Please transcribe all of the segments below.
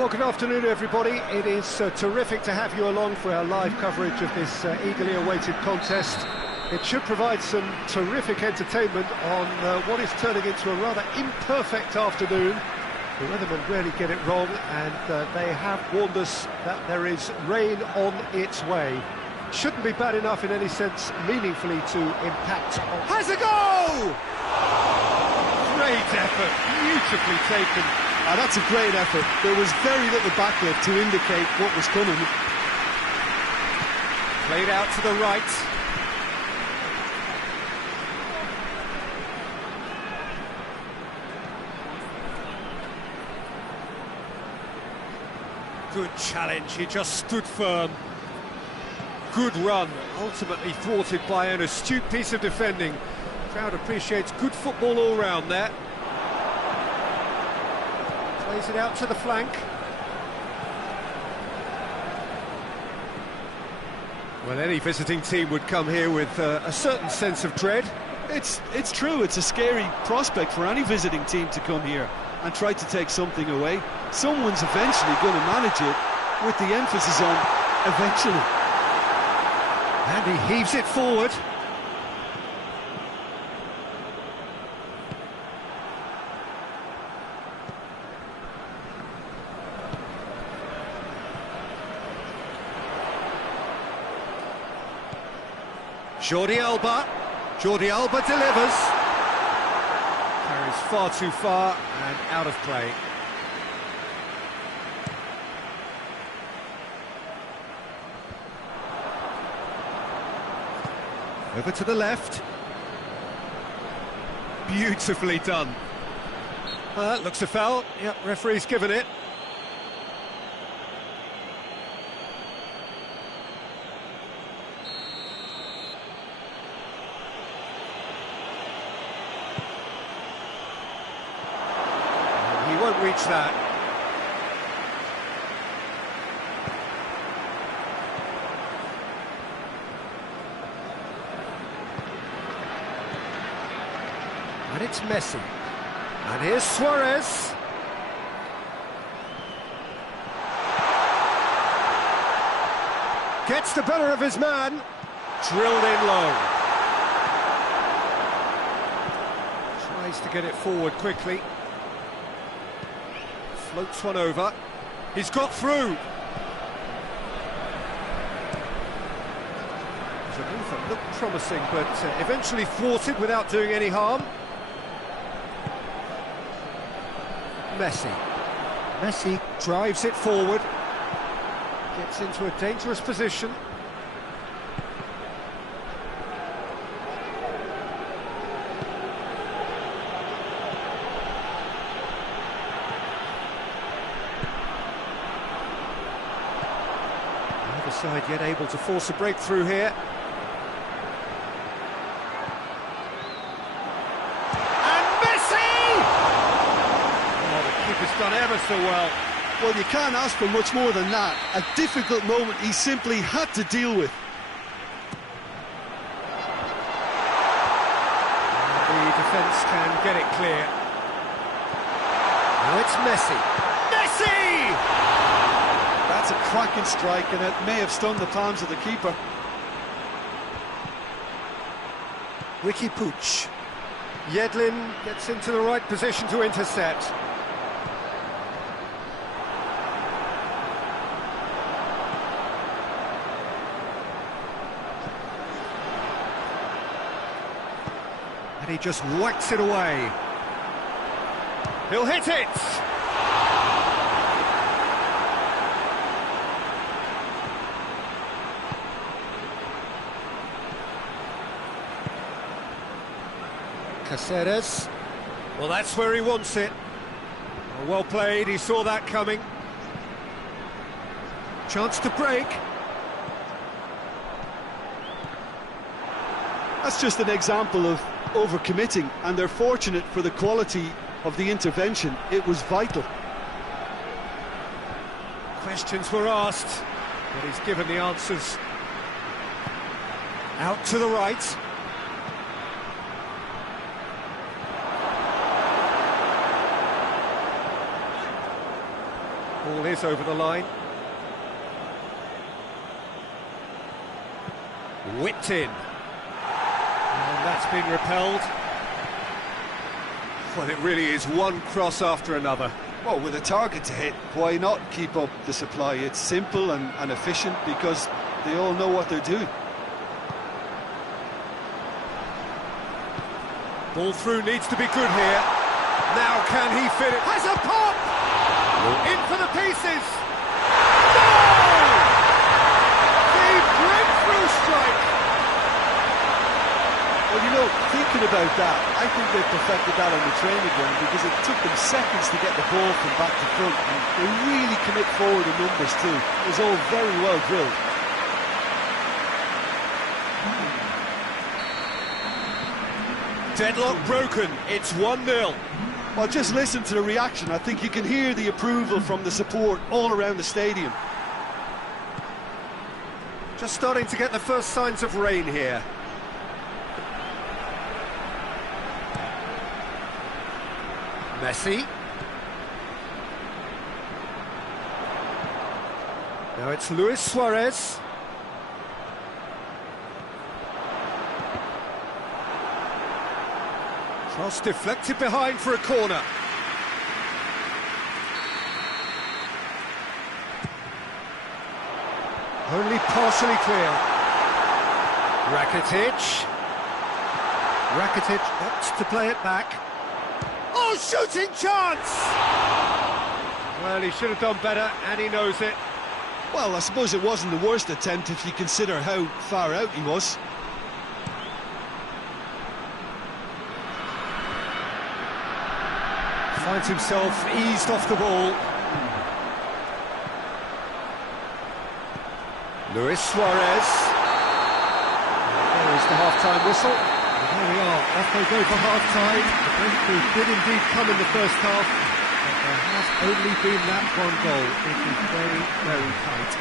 Well, good afternoon, everybody. It is terrific to have you along for our live coverage of this eagerly awaited contest. It should provide some terrific entertainment on what is turning into a rather imperfect afternoon. The weathermen rarely get it wrong, and they have warned us that there is rain on its way. Shouldn't be bad enough in any sense meaningfully to impact on... Has a goal! Great effort, beautifully taken. That's a great effort. There was very little backlift to indicate what was coming. Played out to the right. Good challenge, he just stood firm. Good run, ultimately thwarted by an astute piece of defending. Crowd appreciates good football all round there. Plays it out to the flank. Well, any visiting team would come here with a certain sense of dread. It's true, it's a scary prospect for any visiting team to come here and try to take something away. Someone's eventually going to manage it, with the emphasis on eventually. And he heaves it forward. Jordi Alba delivers. Carries far too far and out of play. Over to the left. Beautifully done. Looks a foul. Yep, referee's given it. He won't reach that. And it's Messi. And here's Suarez. Gets the better of his man. Drilled in low. Tries to get it forward quickly. Floats one over. He's got through. The move looked promising, but eventually thwarted without doing any harm. Messi drives it forward, gets into a dangerous position. Neither side yet able to force a breakthrough here. He's done ever so well. Well, you can't ask for much more than that. A difficult moment he simply had to deal with. The defence can get it clear. Now it's Messi. Messi! That's a cracking strike, and it may have stung the palms of the keeper. Ricky Puig. Yedlin gets into the right position to intercept. And he just whacks it away. He'll hit it! Caceres. Well, that's where he wants it. Well played, he saw that coming. Chance to break. That's just an example of overcommitting, and they're fortunate for the quality of the intervention. It was vital. Questions were asked, but he's given the answers. Out to the right. Ball is over the line. Whipped in. And that's been repelled. Well, it really is one cross after another. Well, with a target to hit, why not keep up the supply? It's simple and efficient because they all know what they're doing. Ball through needs to be good here. Now can he fit it? Has a pop! In for the pieces! Goal! The breakthrough strike! Well, you know, thinking about that, I think they perfected that on the training ground because it took them seconds to get the ball from back to front, and they really commit forward in numbers too. It was all very well drilled. Deadlock broken, it's 1-0. Well, just listen to the reaction. I think you can hear the approval from the support all around the stadium. Just starting to get the first signs of rain here. Messi. Now it's Luis Suarez. Cross deflected behind for a corner. Only partially clear. Rakitic. Rakitic opts to play it back. Oh, shooting chance! Well, he should have done better, and he knows it. Well, I suppose it wasn't the worst attempt if you consider how far out he was. Finds himself eased off the ball. Luis Suarez. There is the half-time whistle. And there we are, off they go for half-time. The breakthrough did indeed come in the first half, but there has only been that one goal. It is very, very tight.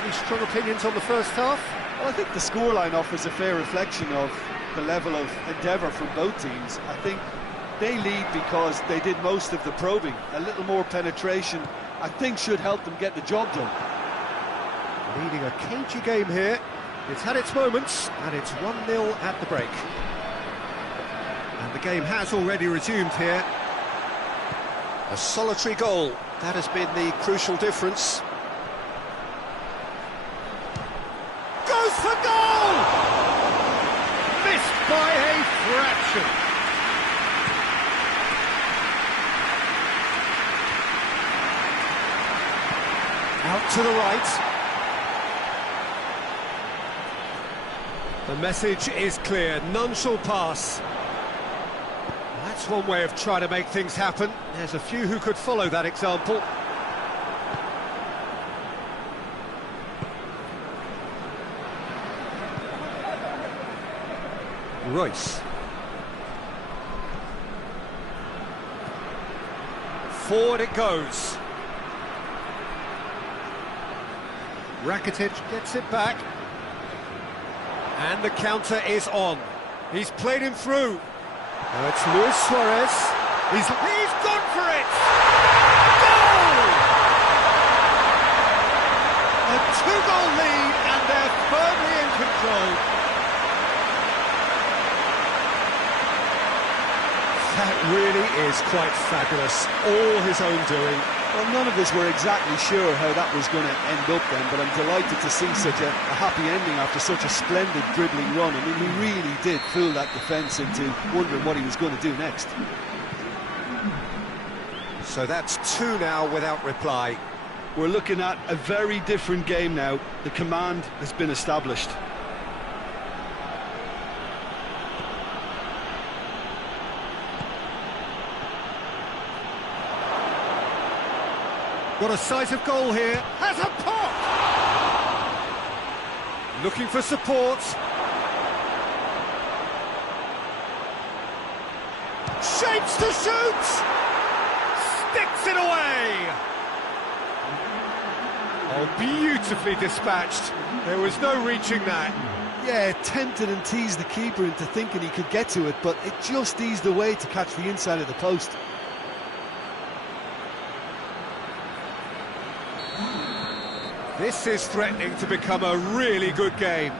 Any strong opinions on the first half? Well, I think the scoreline offers a fair reflection of the level of endeavour from both teams. I think they lead because they did most of the probing. A little more penetration, I think, should help them get the job done. Leading a cagey game here. It's had its moments, and it's 1-0 at the break. And the game has already resumed here. A solitary goal, that has been the crucial difference. Goes for goal! Missed by a fraction. Out to the right. The message is clear, none shall pass. That's one way of trying to make things happen. There's a few who could follow that example. Royce. Forward it goes. Rakitic gets it back. And the counter is on. He's played him through. Now it's Luis Suarez. He's gone for it! Goal! A two-goal lead, and they're firmly in control. That really is quite fabulous. All his own doing. Well, none of us were exactly sure how that was going to end up then, but I'm delighted to see such a happy ending after such a splendid dribbling run. I mean, he really did fool that defence into wondering what he was going to do next. So that's 2 now without reply. We're looking at a very different game now. The command has been established. Got a sight of goal here. Has a pop! Looking for support. Shapes to shoot! Sticks it away! Oh, beautifully dispatched. There was no reaching that. Yeah, tempted and teased the keeper into thinking he could get to it, but it just eased away to catch the inside of the post. This is threatening to become a really good game.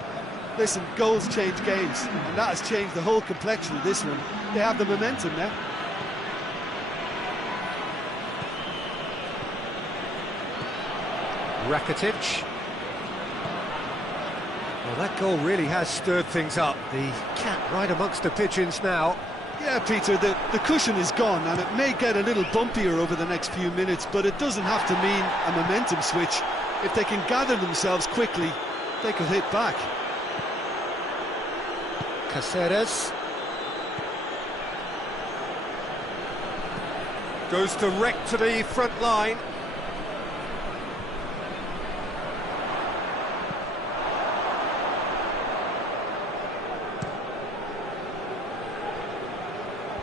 Listen, goals change games, and that has changed the whole complexion of this one. They have the momentum now. Rakitic. Well, that goal really has stirred things up. The cat right amongst the pigeons now. Yeah, Peter, the cushion is gone, and it may get a little bumpier over the next few minutes, but it doesn't have to mean a momentum switch. If they can gather themselves quickly, they could hit back. Caceres. Goes direct to the front line.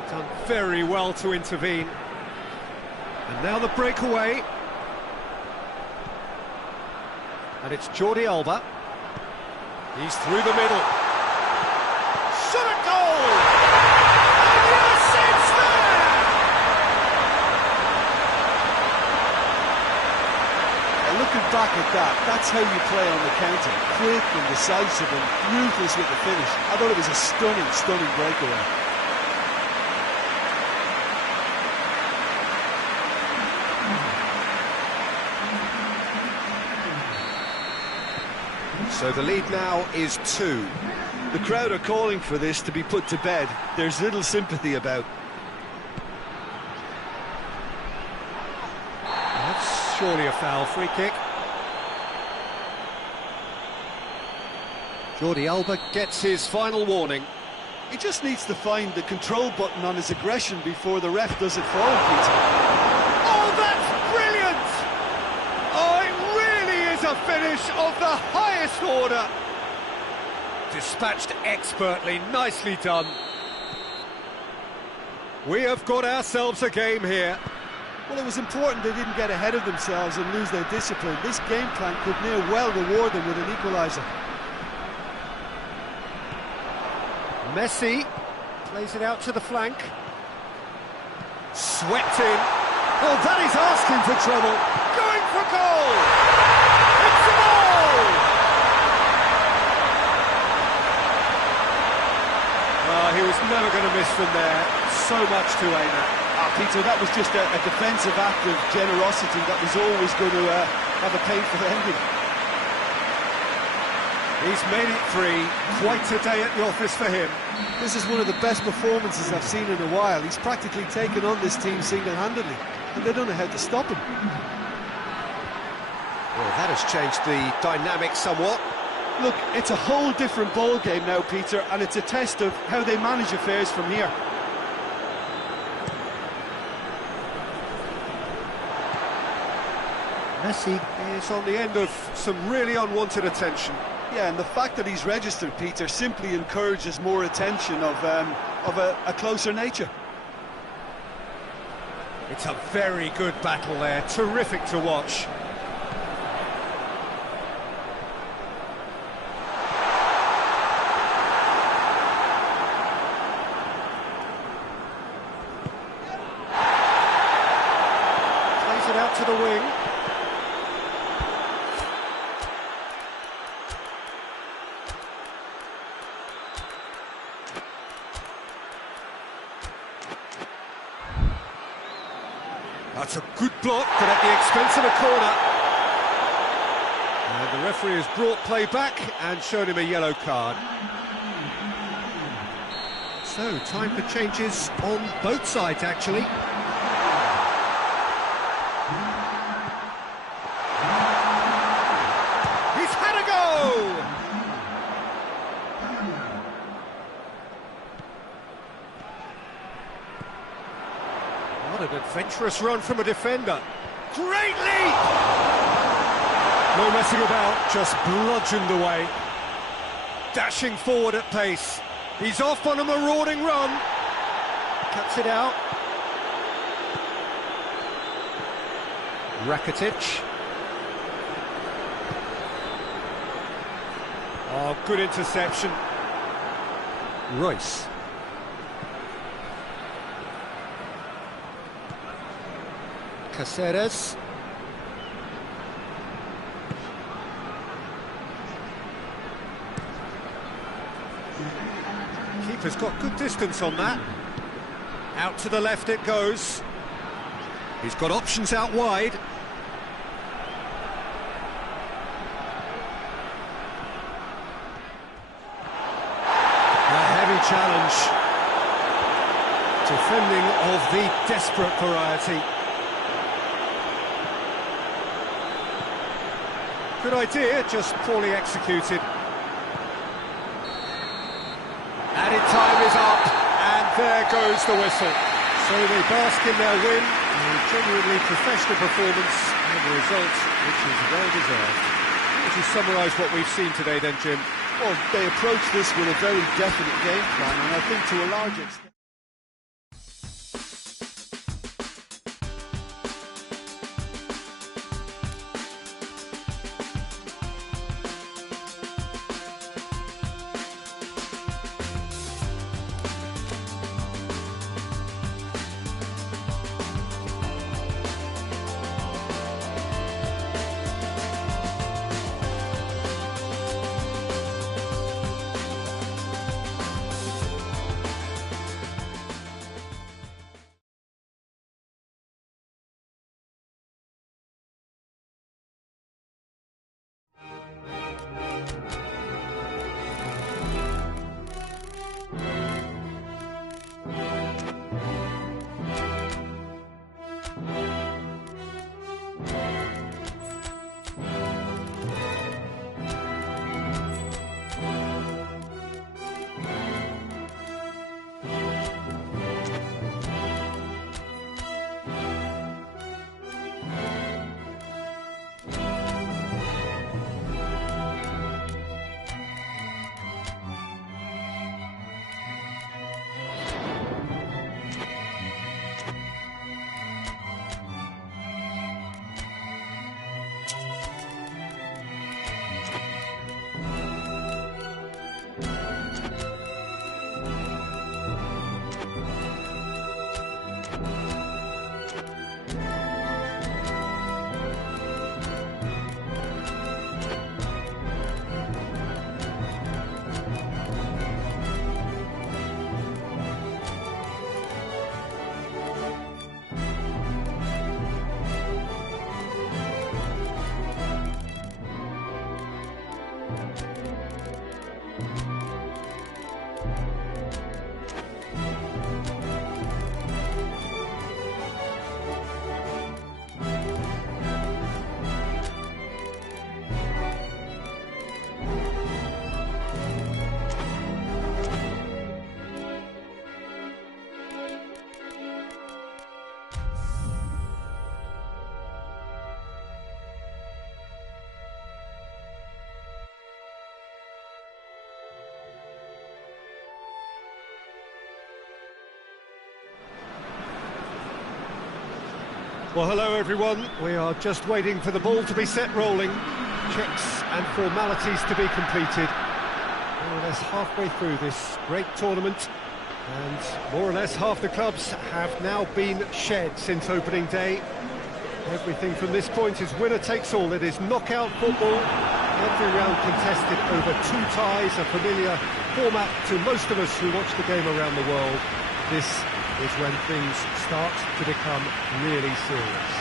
Done very well to intervene. And now the breakaway. And it's Jordi Alba. He's through the middle. Shot a goal! And yes, it's there! And looking back at that, that's how you play on the counter. Quick and decisive and ruthless with the finish. I thought it was a stunning, stunning breakaway. So the lead now is 2. The crowd are calling for this to be put to bed. There's little sympathy about. That's surely a foul. Free kick. Jordi Alba gets his final warning. He just needs to find the control button on his aggression before the ref does it for him, Peter. Oh, that's brilliant! Oh, it really is a finish of the highest order. Dispatched expertly, nicely done. We have got ourselves a game here. Well, it was important they didn't get ahead of themselves and lose their discipline. This game plan could near well reward them with an equaliser. Messi plays it out to the flank. Swept in. Oh, that is asking for trouble. Going for goal! It's a goal! Oh, he was never going to miss from there. So much to aim at. Peter, that was just a defensive act of generosity that was always going to have a painful ending. He's made it 3. Quite a day at the office for him. This is one of the best performances I've seen in a while. He's practically taken on this team single-handedly, and they don't know how to stop him. Well, that has changed the dynamic somewhat. Look, it's a whole different ball game now, Peter, and it's a test of how they manage affairs from here. Messi is on the end of some really unwanted attention. Yeah, and the fact that he's registered, Peter, simply encourages more attention of a closer nature. It's a very good battle there, terrific to watch. Plays it out to the wing. That's a good block, but at the expense of a corner. And the referee has brought play back and shown him a yellow card. So, time for changes on both sides, actually. He's had a go! What an adventurous run from a defender. Great leap! No messing about, just bludgeoned away. Dashing forward at pace. He's off on a marauding run. Cuts it out. Rakitic. Oh, good interception. Royce. Caceres. Keeper's got good distance on that. Out to the left it goes. He's got options out wide. A heavy challenge. Defending of the desperate variety. Good idea, just poorly executed. Added time is up, and there goes the whistle. So they bask in their win, a genuinely professional performance, and a result which is well deserved. How would you summarise what we've seen today then, Jim? Well, they approached this with a very definite game plan, and I think to a large extent... Well, hello everyone. We are just waiting for the ball to be set rolling. Checks and formalities to be completed. More or less halfway through this great tournament. And more or less half the clubs have now been shed since opening day. Everything from this point is winner takes all. It is knockout football. Every round contested over 2 ties, a familiar format to most of us who watch the game around the world. This is when things start to become really serious.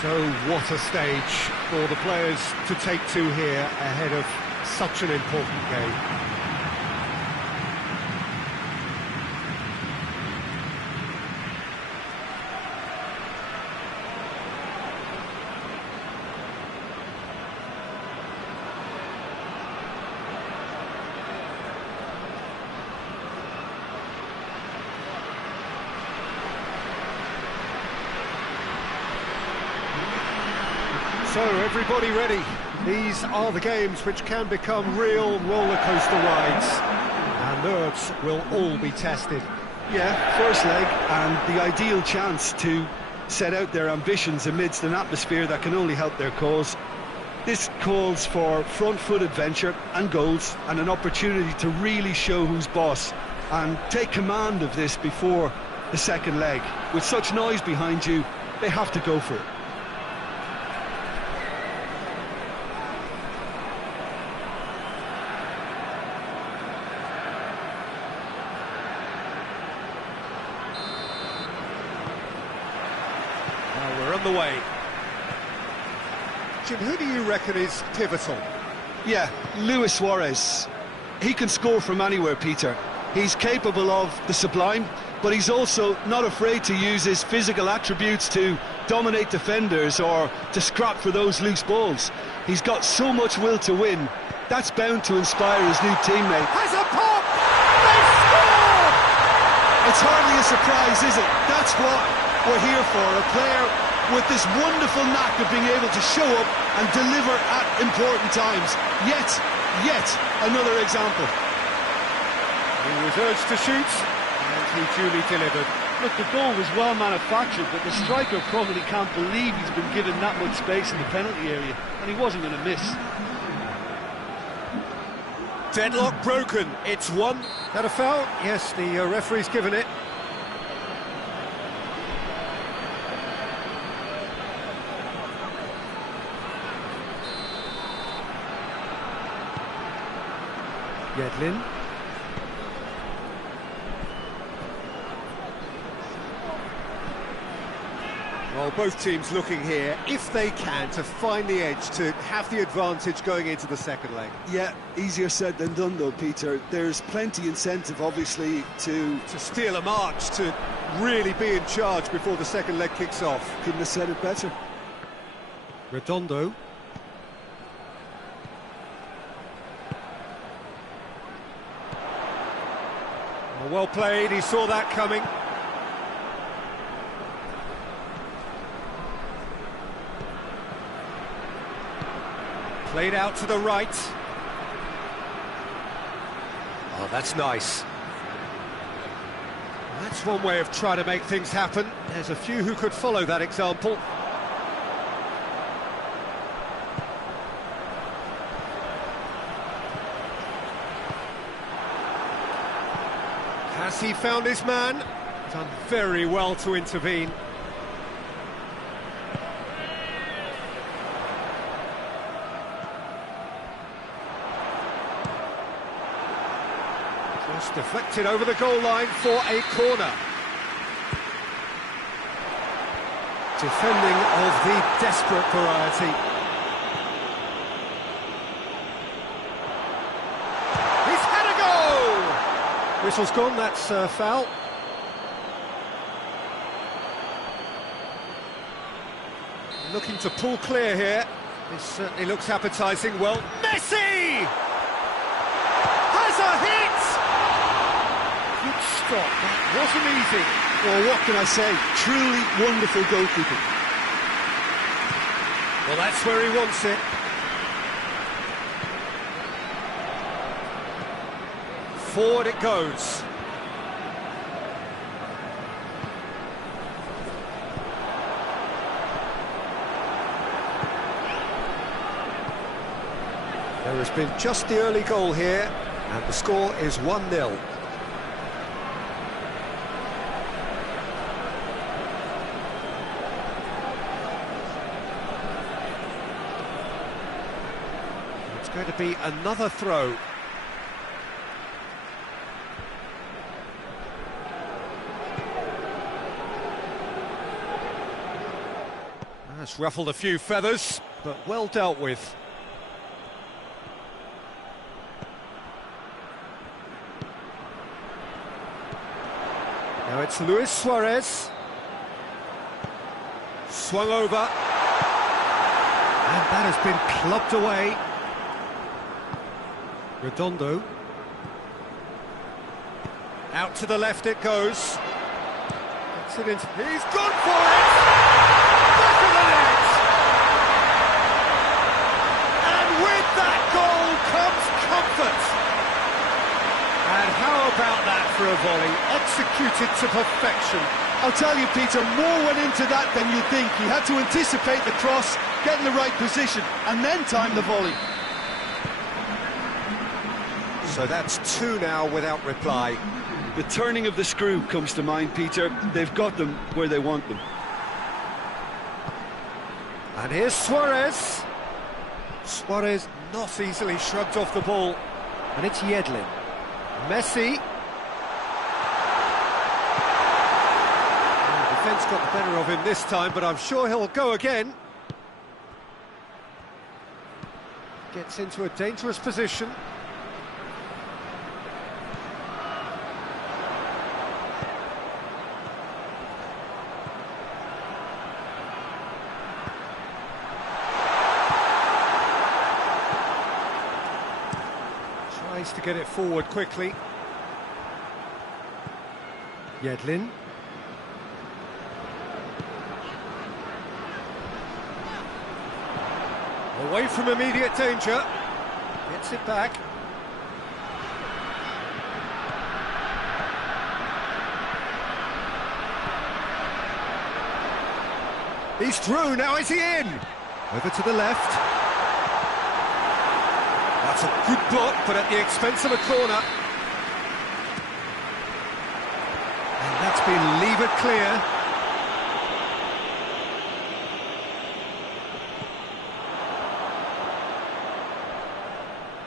So what a stage for the players to take to here ahead of such an important game. So, everybody ready? These are the games which can become real roller-coaster rides. Our nerves will all be tested. Yeah, first leg, and the ideal chance to set out their ambitions amidst an atmosphere that can only help their cause. This calls for front-foot adventure and goals, and an opportunity to really show who's boss, and take command of this before the second leg. With such noise behind you, they have to go for it. They're on the way. Jim, who do you reckon is pivotal? Yeah, Luis Suarez. He can score from anywhere, Peter. He's capable of the sublime, but he's also not afraid to use his physical attributes to dominate defenders or to scrap for those loose balls. He's got so much will to win. That's bound to inspire his new teammate. Has a pop! They score! It's hardly a surprise, is it? That's what we're here for, a player with this wonderful knack of being able to show up and deliver at important times. Yet another example. He was urged to shoot, and he duly delivered. Look, the goal was well manufactured, but the striker probably can't believe he's been given that much space in the penalty area, and he wasn't going to miss. Deadlock broken, it's one. That a foul? Yes, the referee's given it. Yedlin. Well, both teams looking here, if they can, to find the edge, to have the advantage going into the second leg. Yeah, easier said than done though, Peter. There's plenty incentive, obviously, to steal a march, to really be in charge before the second leg kicks off. Couldn't have said it better. Redondo. Well played, he saw that coming. Played out to the right. Oh, that's nice. Well, that's one way of trying to make things happen. There's a few who could follow that example. Has he found his man? Done very well to intervene. Just deflected over the goal line for a corner. Defending of the desperate variety. He's had a go! Whistle's gone, that's foul. Looking to pull clear here. This certainly looks appetising. Well, Messi! Has a hit! Good stop, that wasn't easy. Well, what can I say? Truly wonderful goalkeeping. Well, that's where he wants it. Forward it goes. There has been just the early goal here, and the score is 1-0. It's going to be another throw. That's ruffled a few feathers, but well dealt with. Now it's Luis Suarez. Swung over. And that has been clubbed away. Redondo. Out to the left it goes. Gets it into... He's gone for it! Back of the net! And with that goal comes comfort. And how about that for a volley? Executed to perfection. I'll tell you, Peter, more went into that than you think. He had to anticipate the cross, get in the right position, and then time the volley. So that's two now without reply. The turning of the screw comes to mind, Peter. They've got them where they want them. And here's Suarez. Suarez not easily shrugged off the ball. And it's Yedlin. Messi. Chance got the better of him this time, but I'm sure he'll go again. Gets into a dangerous position. Tries to get it forward quickly. Yedlin. Away from immediate danger. Gets it back. He's through, now is he in? Over to the left. That's a good block, but at the expense of a corner. And that's been levered clear.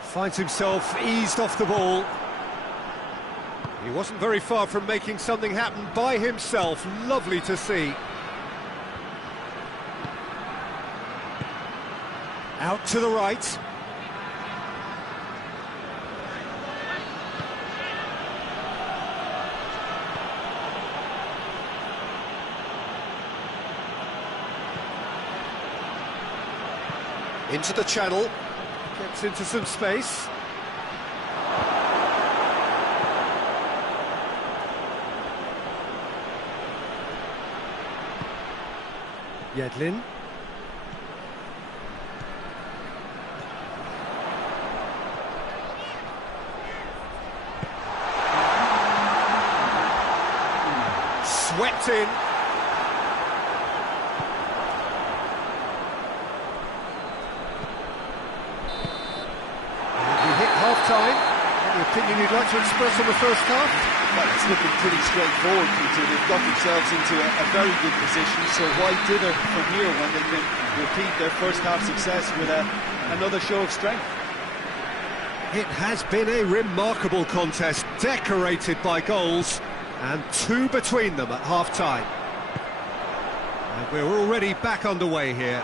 Finds himself eased off the ball. He wasn't very far from making something happen by himself. Lovely to see. Out to the right. Into the channel. Gets into some space. Yedlin. Swept in. Half-time. Any opinion you'd like to express on the first half? Well, it's looking pretty straightforward, Peter. They've got themselves into a very good position, so why dither from here when they can repeat their first half success with another show of strength? It has been a remarkable contest, decorated by goals, and two between them at half-time. And we're already back underway here.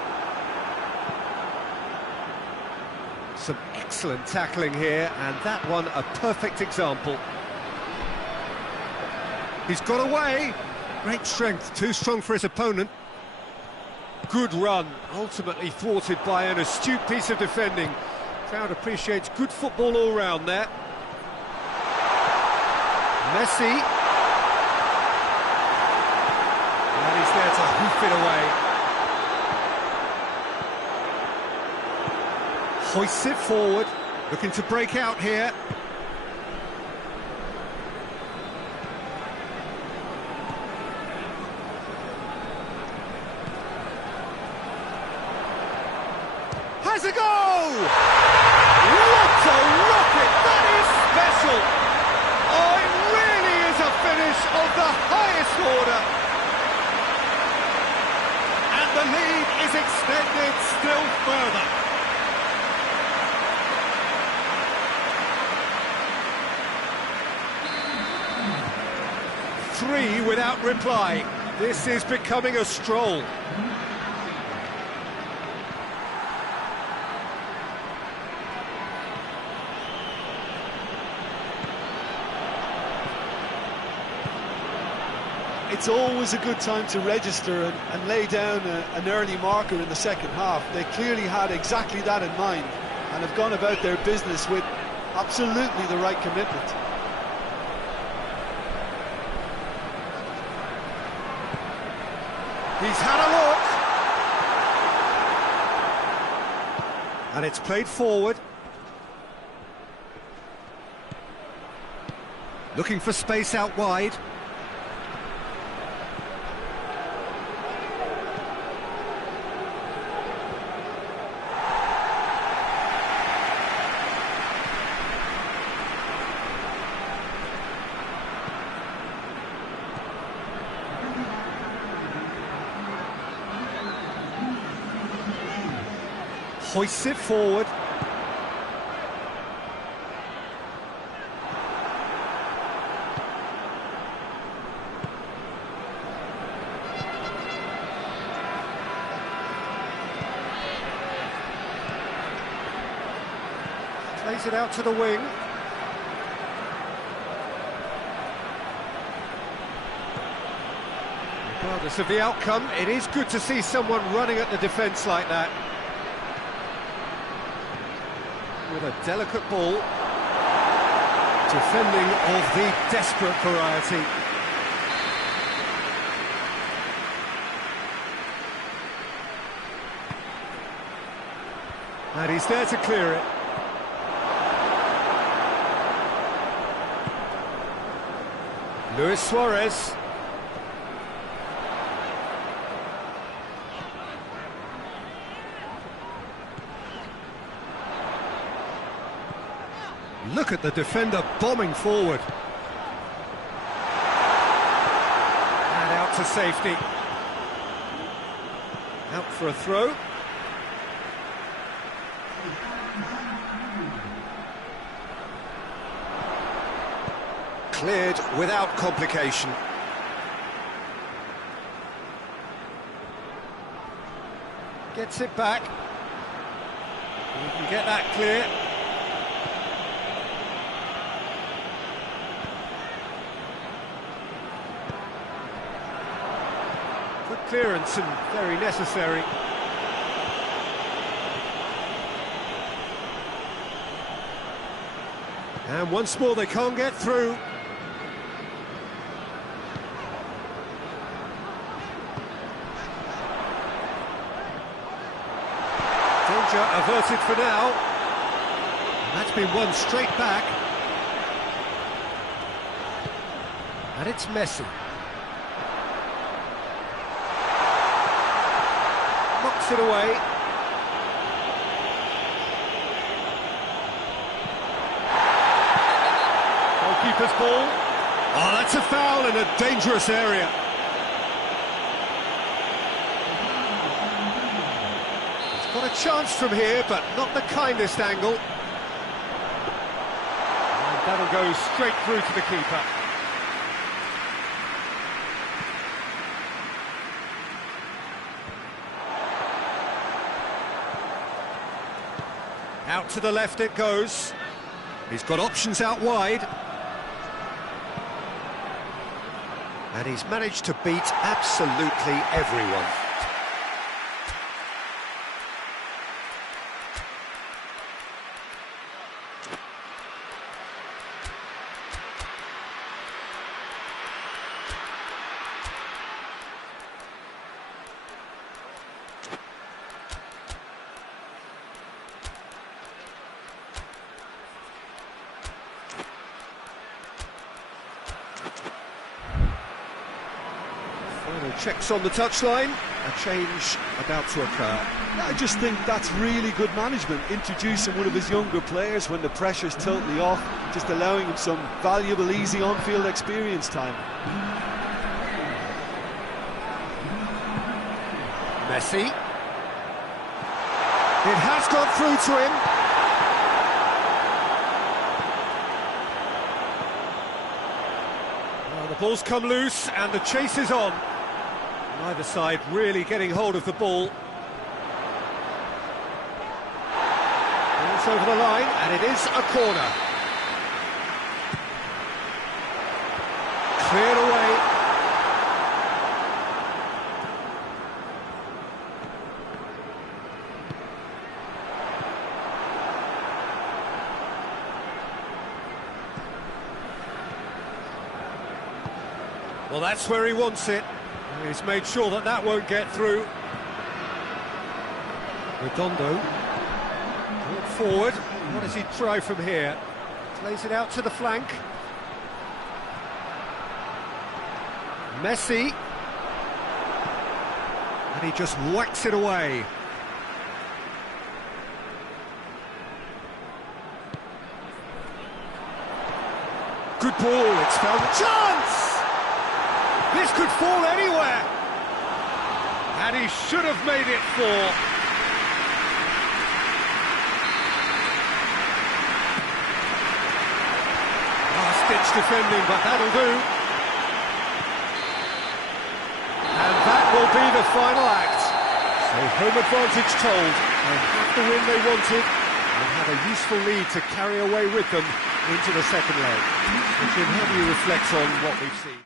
Some excellent tackling here, and that one a perfect example. He's got away. Great strength, too strong for his opponent. Good run, ultimately thwarted by an astute piece of defending. Crowd appreciates good football all round there. Messi. And he's there to hoof it away. Hoists it forward, looking to break out here. Has a goal! What a rocket! That is special! Oh, it really is a finish of the highest order. And the lead is extended still further. Three without reply. This is becoming a stroll. It's always a good time to register and lay down an early marker in the second half. They clearly had exactly that in mind and have gone about their business with absolutely the right commitment. He's had a look. And it's played forward. Looking for space out wide. Hoists it forward. Plays it out to the wing. Regardless of the outcome, it is good to see someone running at the defence like that. With a delicate ball. Defending of the desperate variety. And he's there to clear it. Luis Suarez. Look at the defender bombing forward. And out to safety. Out for a throw. Cleared without complication. Gets it back. We can get that clear. Good clearance and very necessary. And once more they can't get through. Danger averted for now. And that's been won straight back. And it's Messi. Knocks it away. Goalkeeper's ball. Oh, that's a foul in a dangerous area. Got a chance from here, but not the kindest angle. And that'll go straight through to the keeper. Out to the left it goes. He's got options out wide. And he's managed to beat absolutely everyone. Final checks on the touchline, a change about to occur. I just think that's really good management, introducing one of his younger players when the pressure's totally off, just allowing him some valuable, easy on-field experience time. Messi. It has gone through to him. Well, the ball's come loose and the chase is on. Neither side really getting hold of the ball. Ball's over the line, and it is a corner. Cleared away. Well, that's where he wants it. He's made sure that that won't get through. Redondo. Brought forward. What does he try from here? Plays it out to the flank. Messi. And he just whacks it away. Good ball, it's found a chance! This could fall anywhere! And he should have made it 4. Last-ditch defending, but that'll do. And that will be the final act. So home advantage told. They have the win they wanted, and have a useful lead to carry away with them into the second leg. So Jim, how do you reflect on what we've seen?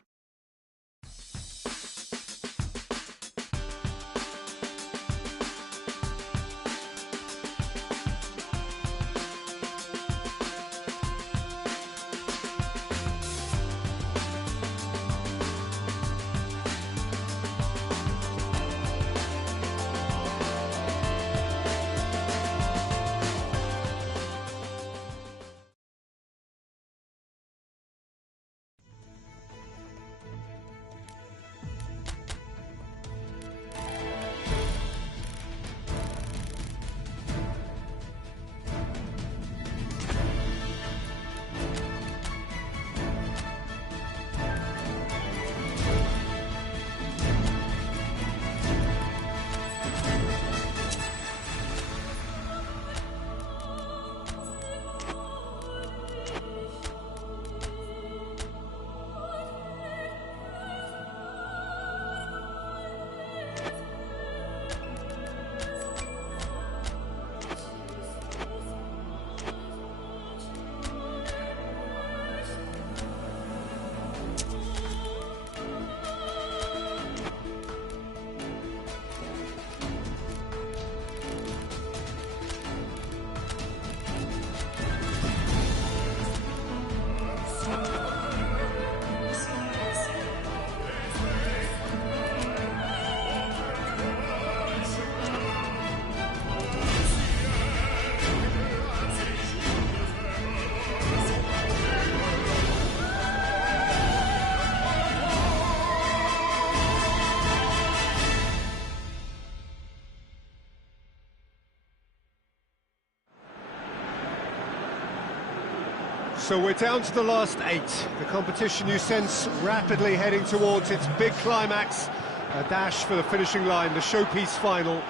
So we're down to the last 8. The competition, you sense, rapidly heading towards its big climax. A dash for the finishing line, the showpiece final.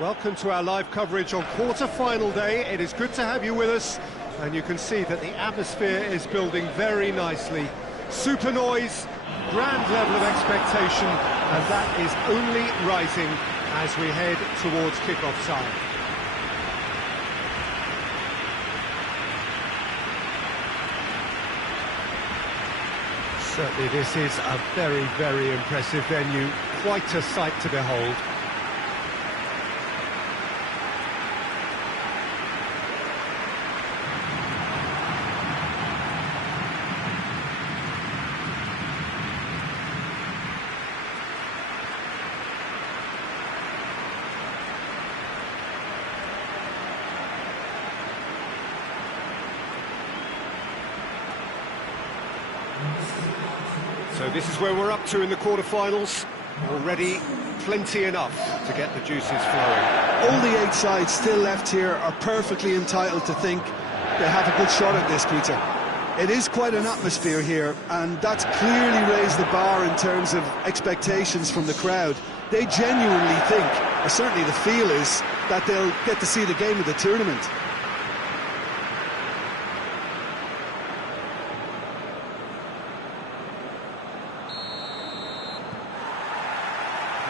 Welcome to our live coverage on quarter-final day. It is good to have you with us, and you can see that the atmosphere is building very nicely. Super noise, grand level of expectation, and that is only rising as we head towards kick-off time. Certainly this is a very, very impressive venue, quite a sight to behold. So this is where we're up to in the quarterfinals. Already plenty enough to get the juices flowing. All the 8 sides still left here are perfectly entitled to think they have a good shot at this, Peter. It is quite an atmosphere here, and that's clearly raised the bar in terms of expectations from the crowd. They genuinely think, or certainly the feel is, that they'll get to see the game of the tournament.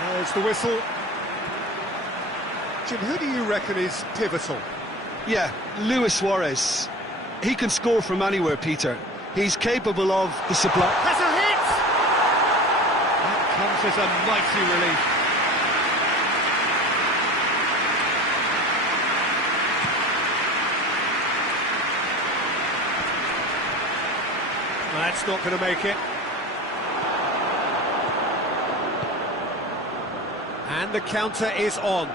There's the whistle. Jim, who do you reckon is pivotal? Yeah, Luis Suarez. He can score from anywhere, Peter. He's capable of the supply. Has a hit! That comes as a mighty relief. That's not going to make it. And the counter is on.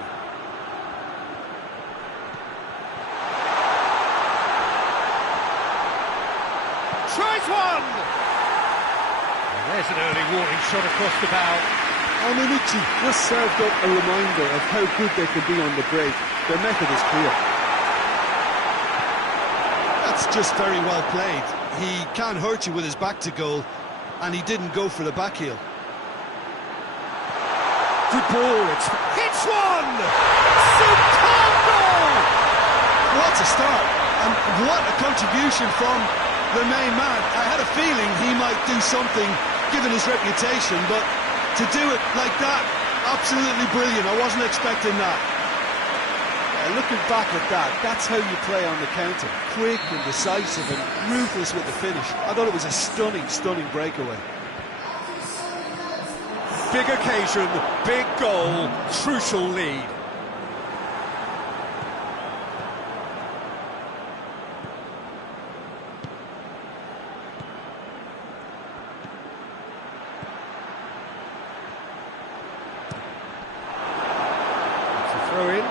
Tries one! And there's an early warning shot across the bow. Almanucci just served up a reminder of how good they can be on the break. Their method is clear. That's just very well played. He can't hurt you with his back to goal, and he didn't go for the back heel. Good ball, hits one! Superb goal! What a start, and what a contribution from the main man. I had a feeling he might do something, given his reputation, but to do it like that, absolutely brilliant. I wasn't expecting that. Looking back at that, that's how you play on the counter. Quick and decisive and ruthless with the finish. I thought it was a stunning, stunning breakaway. Big occasion, big goal, crucial lead. It's a throw in.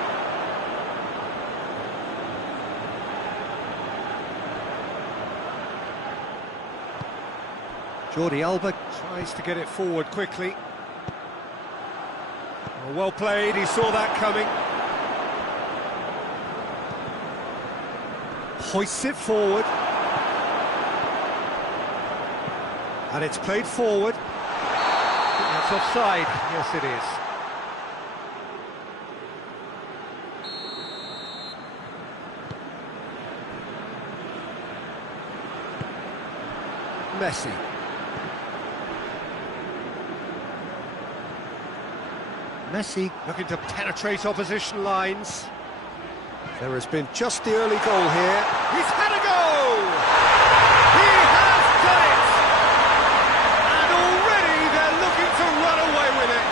Jordi Alba tries to get it forward quickly. Oh, well played, he saw that coming. Hoists it forward. And it's played forward. I think that's offside. Yes, it is. Messi. Messi looking to penetrate opposition lines. There has been just the early goal here. He's had a go! He has done it! And already they're looking to run away with it.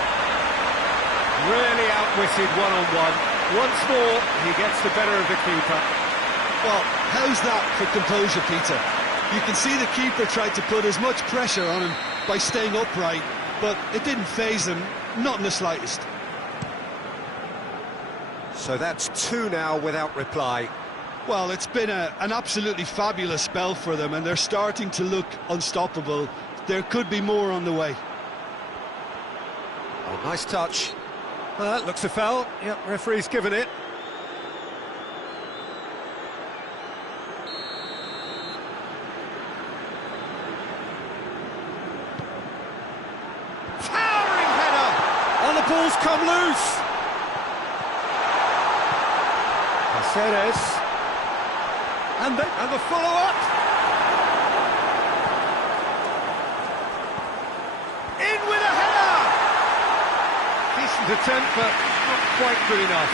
Really outwitted one-on-one. Once more, he gets the better of the keeper. Well, how's that for composure, Peter? You can see the keeper tried to put as much pressure on him by staying upright, but it didn't faze him, not in the slightest. So that's two now without reply. Well, it's been an absolutely fabulous spell for them, and they're starting to look unstoppable. There could be more on the way. Oh, nice touch. That looks a foul. Yep, referee's given it. Towering header! Oh, the ball's come loose! Caceres. And the follow-up! In with a header! Decent attempt, but not quite good enough.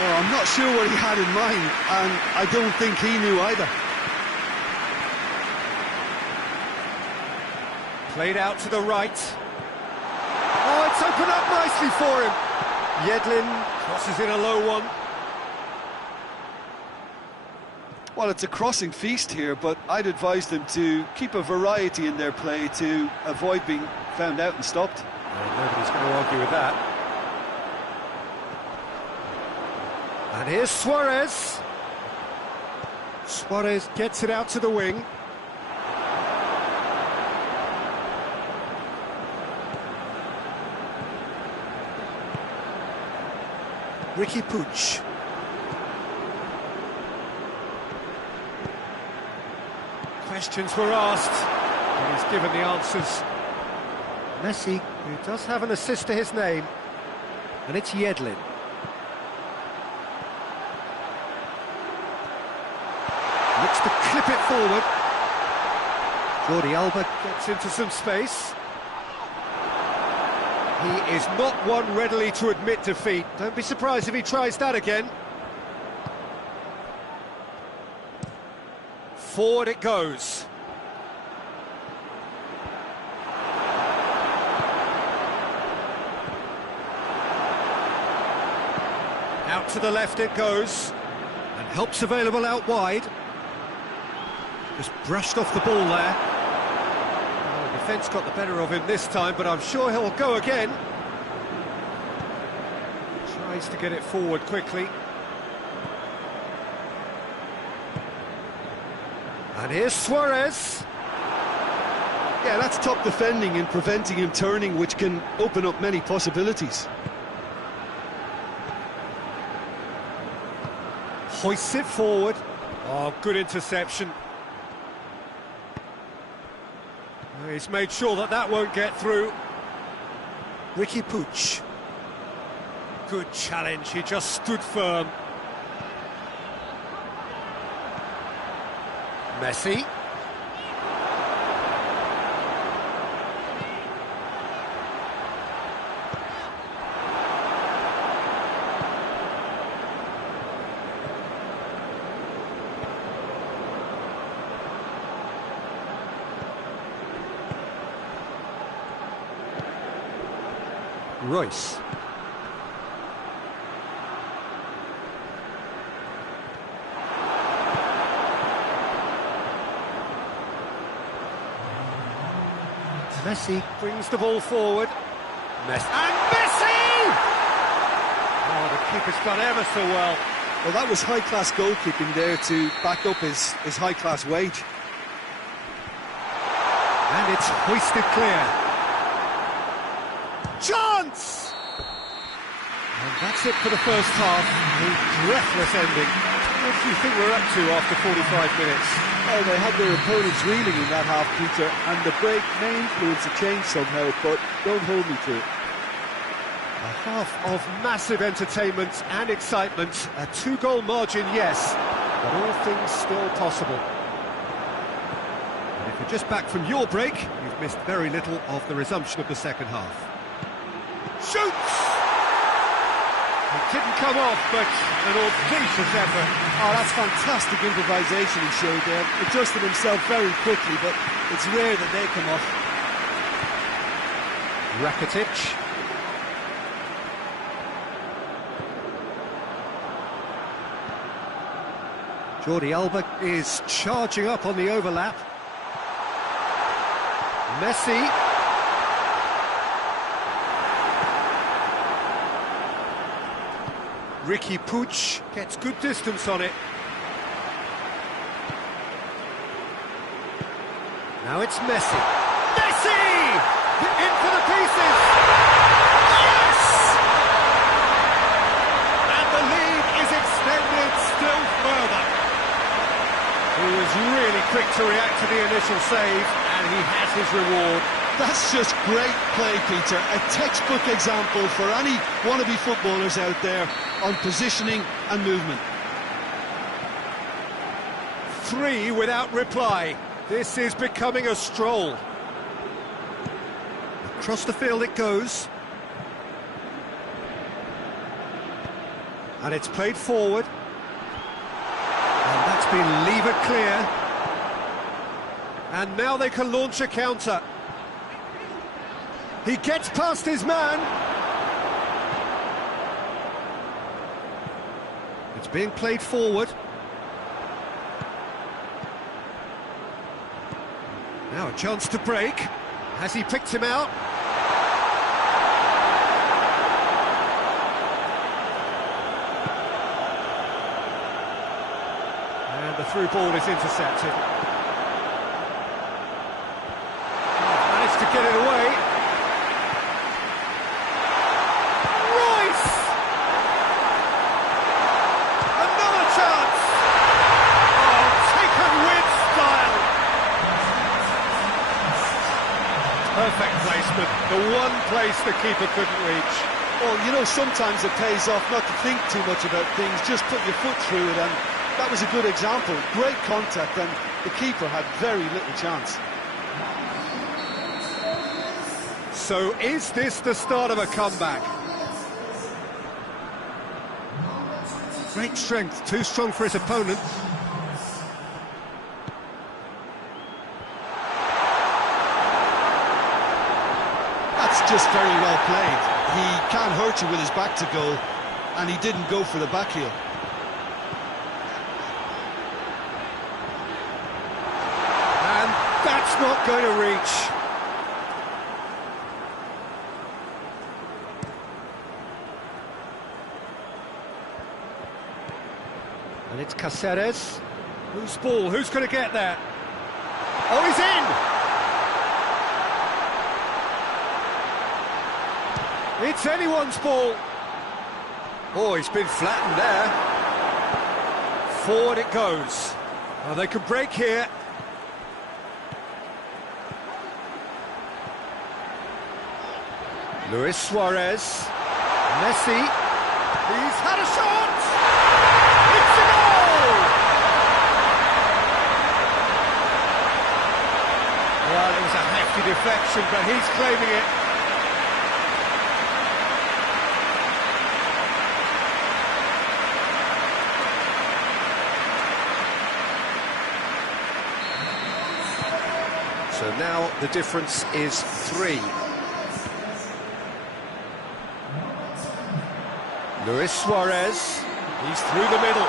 Oh, I'm not sure what he had in mind, and I don't think he knew either. Played out to the right. Oh, it's opened up nicely for him. Yedlin crosses in a low one. Well, it's a crossing feast here, but I'd advise them to keep a variety in their play to avoid being found out and stopped. Well, nobody's going to argue with that. And here's Suarez. Suarez gets it out to the wing. Ricky Puig. Questions were asked, and he's given the answers. Messi, who does have an assist to his name, and it's Yedlin. Looks to clip it forward. Jordi Alba gets into some space. He is not one readily to admit defeat. Don't be surprised if he tries that again. Forward it goes. Out to the left it goes. And help's available out wide. Just brushed off the ball there. Oh, the defence got the better of him this time, but I'm sure he'll go again. Tries to get it forward quickly. And here's Suarez. Yeah, that's top defending and preventing him turning, which can open up many possibilities. Hoists it forward. Oh, good interception. He's made sure that that won't get through. Ricky Puig. Good challenge, he just stood firm. Messi. Royce. Messi brings the ball forward. And Messi! Oh, the keeper's done ever so well. Well, that was high-class goalkeeping there to back up his high-class wage. And it's hoisted clear. Chance! And that's it for the first half. A breathless ending. What do you think we're up to after 45 minutes? Well, they had their opponents reeling in that half, Peter, and the break may influence a change somehow, but don't hold me to it. A half of massive entertainment and excitement. A 2-goal margin, yes, but all things still possible. And if you're just back from your break, you've missed very little of the resumption of the second half. Shoots! It didn't come off, but an audacious effort. Oh, that's fantastic improvisation he showed there. Adjusted himself very quickly, but it's rare that they come off. Rakitic. Jordi Alba is charging up on the overlap. Messi. Ricky Puig gets good distance on it. Now it's Messi. Messi! In for the pieces! Yes! And the lead is extended still further. He was really quick to react to the initial save, and he has his reward. That's just great play, Peter. A textbook example for any wannabe footballers out there on positioning and movement. 3 without reply. This is becoming a stroll. Across the field it goes. And it's played forward. And that's been levered clear. And now they can launch a counter. He gets past his man. It's being played forward. Now a chance to break. Has he picked him out? And the through ball is intercepted. Managed to get it away. Perfect placement, the one place the keeper couldn't reach. Well, you know, sometimes it pays off not to think too much about things, just put your foot through it, and that was a good example. Great contact, and the keeper had very little chance. So is this the start of a comeback? Great strength, too strong for his opponent. Just very well played. He can't hurt you with his back to goal, and he didn't go for the back heel. And that's not going to reach. And it's Cáceres. Whose ball? Who's going to get there? Oh, he's in! It's anyone's ball. Oh, he's been flattened there. Forward it goes. Oh, they can break here. Luis Suarez. Messi. He's had a shot! It's a goal! Well, it was a hefty deflection, but he's claiming it. So now the difference is 3. Luis Suarez, he's through the middle.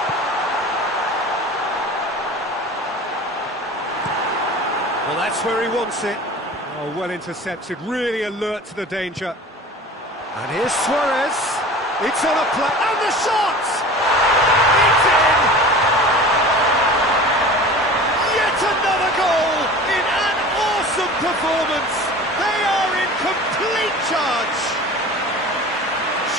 Well, that's where he wants it. Oh, well intercepted, really alert to the danger. And here's Suarez. It's on a play, and the shot! It's in! Yet another goal in an awesome performance. They are in complete charge.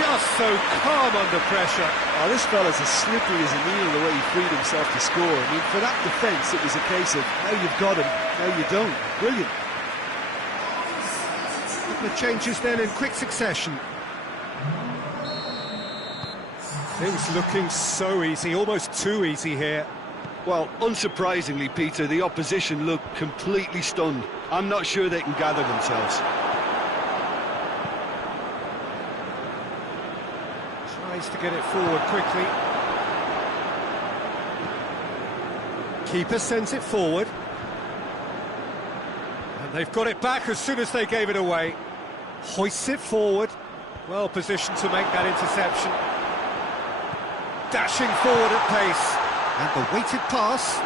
Just so calm under pressure. Oh, this fella's as slippery as a needle the way he freed himself to score. I mean, for that defence, it was a case of now you've got him, now you don't. Brilliant. The changes then in quick succession. Things looking so easy, almost too easy here. Well, unsurprisingly, Peter, the opposition look completely stunned. I'm not sure they can gather themselves. Tries to get it forward quickly. Keeper sends it forward. And they've got it back as soon as they gave it away. Hoists it forward. Well positioned to make that interception. Dashing forward at pace. And the weighted pass.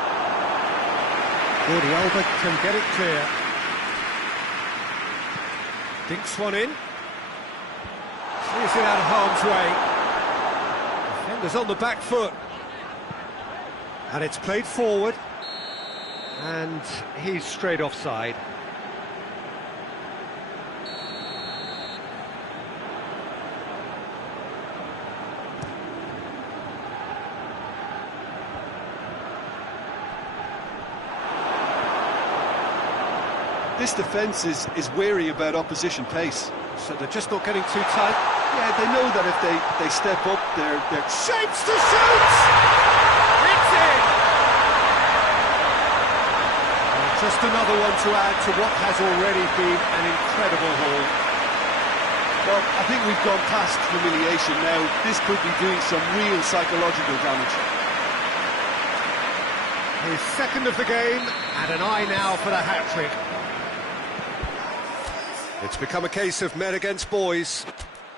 Jordi Alba can get it clear. Dinks one in. Clears it out of harm's way. Defenders on the back foot. And it's played forward. And he's straight offside. This defence is wary about opposition pace. So they're just not getting too tight. Yeah, they know that if they step up, they're Shapes to shoot! It's in! Well, just another one to add to what has already been an incredible haul. Well, I think we've gone past humiliation now. This could be doing some real psychological damage. His second of the game, and an eye now for the hat-trick. It's become a case of men against boys.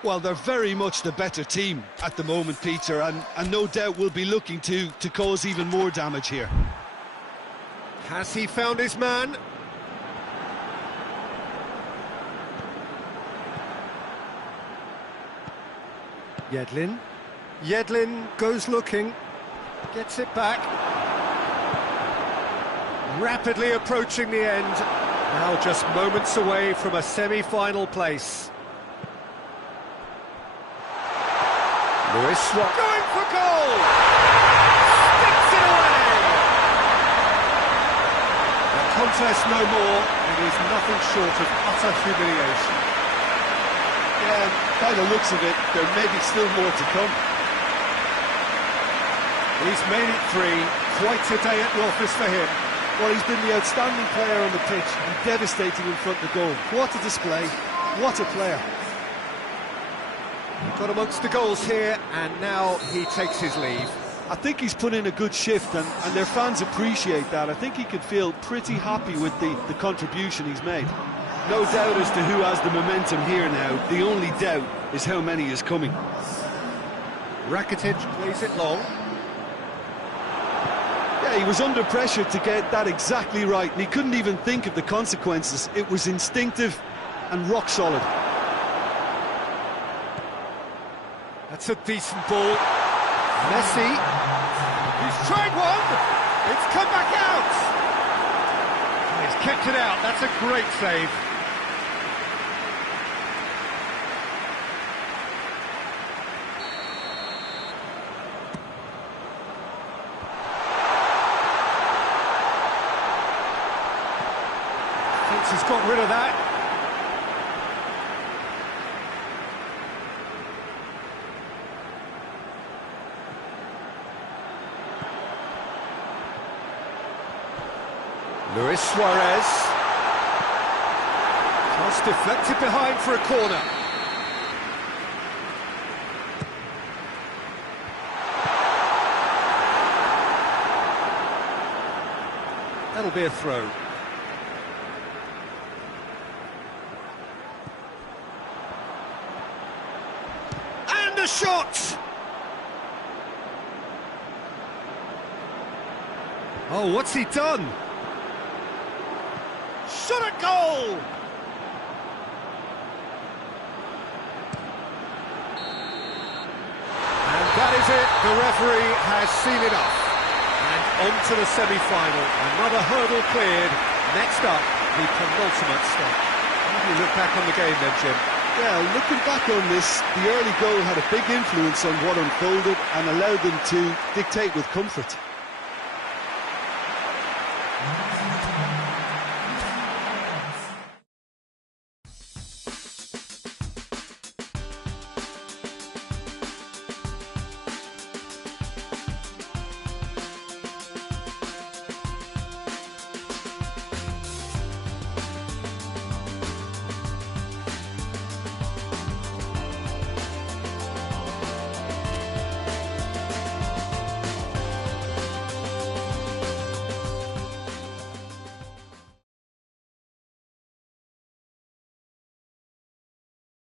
Well, they're very much the better team at the moment, Peter, and no doubt will be looking to cause even more damage here. Has he found his man? Yedlin. Yedlin goes looking. Gets it back. Rapidly approaching the end. Now just moments away from a semi-final place. Luis Suarez going for goal! Sticks it away! The contest no more. It is nothing short of utter humiliation. Yeah, by the looks of it, there may be still more to come. He's made it 3. Quite a day at the office for him. Well, he's been the outstanding player on the pitch and devastating in front of the goal. What a display, what a player. Got amongst the goals here, and now he takes his leave. I think he's put in a good shift, and their fans appreciate that. I think he can feel pretty happy with the contribution he's made. No doubt as to who has the momentum here now. The only doubt is how many is coming. Rakitic plays it long. Yeah, he was under pressure to get that exactly right, and he couldn't even think of the consequences. It was instinctive and rock solid. That's a decent ball. Messi. He's tried one. It's come back out. He's kept it out. That's a great save. He's got rid of that. Luis Suarez. Cross deflected behind for a corner. That'll be a throw. And a shot! Oh, what's he done? Shot a goal! And that is it. The referee has seen enough. And on to the semi-final. Another hurdle cleared. Next up, the penultimate stop. How do you look back on the game then, Jim? Yeah, looking back on this, the early goal had a big influence on what unfolded and allowed them to dictate with comfort.